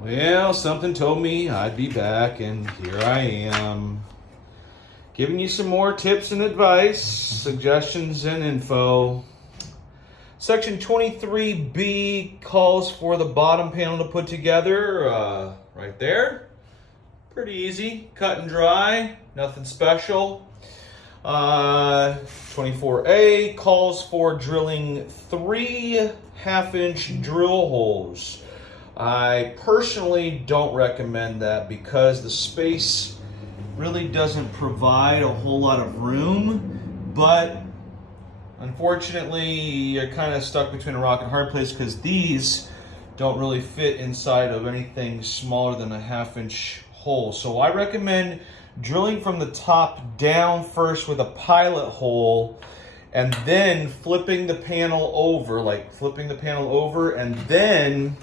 Well, something told me I'd be back, and here I am. Giving you some more tips and advice, suggestions and info. Section 23B calls for the bottom panel to put together, right there. Pretty easy, cut and dry, nothing special. 24A calls for drilling 3 half-inch drill holes. I personally don't recommend that because the space really doesn't provide a whole lot of room, but unfortunately you're kind of stuck between a rock and a hard place because these don't really fit inside of anything smaller than a half-inch hole. So I recommend drilling from the top down first with a pilot hole, and then flipping the panel over, and then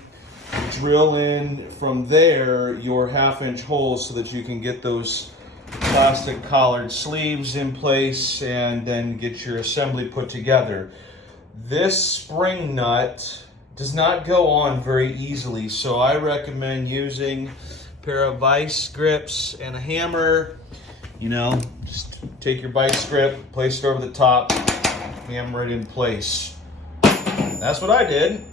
drill in from there your half-inch holes so that you can get those plastic collared sleeves in place and then get your assembly put together. This spring nut does not go on very easily, so I recommend using a pair of vice grips and a hammer. You know, just take your vice grip, place it over the top, hammer it in place. That's what I did.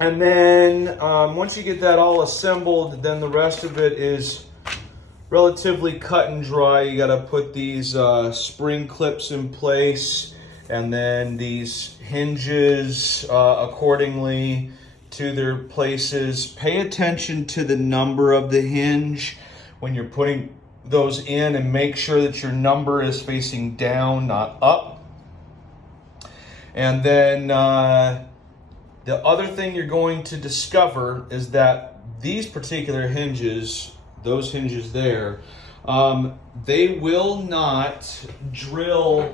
And then once you get that all assembled, then the rest of it is relatively cut and dry. You got to put these spring clips in place, and then these hinges accordingly to their places. Pay attention to the number of the hinge when you're putting those in, and make sure that your number is facing down, not up. And then the other thing you're going to discover is that these particular hinges, those hinges there, they will not drill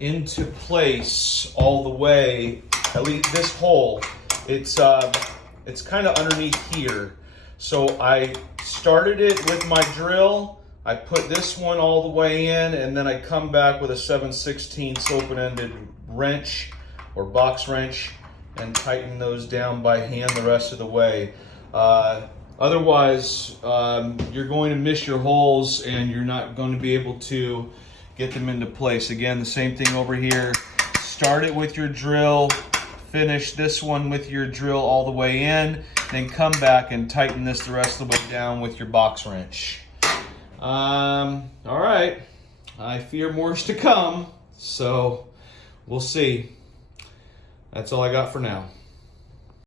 into place all the way. At least this hole, it's kind of underneath here. So I started it with my drill. I put this one all the way in, and then I come back with a 7/16 open-ended wrench or box wrench and tighten those down by hand the rest of the way. Otherwise, you're going to miss your holes and you're not going to be able to get them into place. Again, the same thing over here. Start it with your drill, finish this one with your drill all the way in, then come back and tighten this the rest of the way down with your box wrench. All right, I fear more is to come, so we'll see. That's all I got for now.